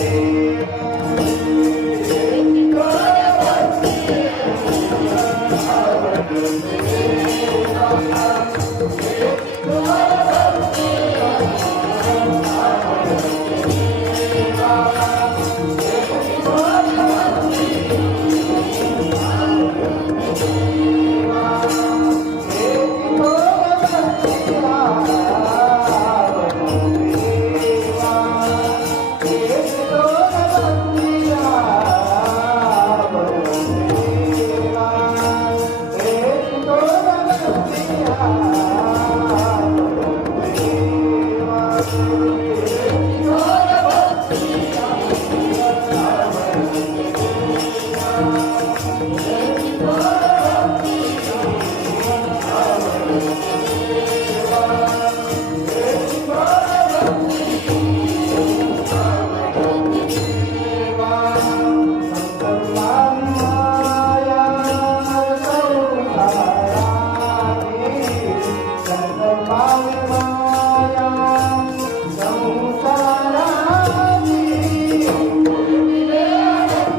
Lord.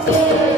Thank.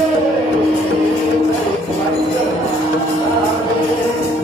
Thank you.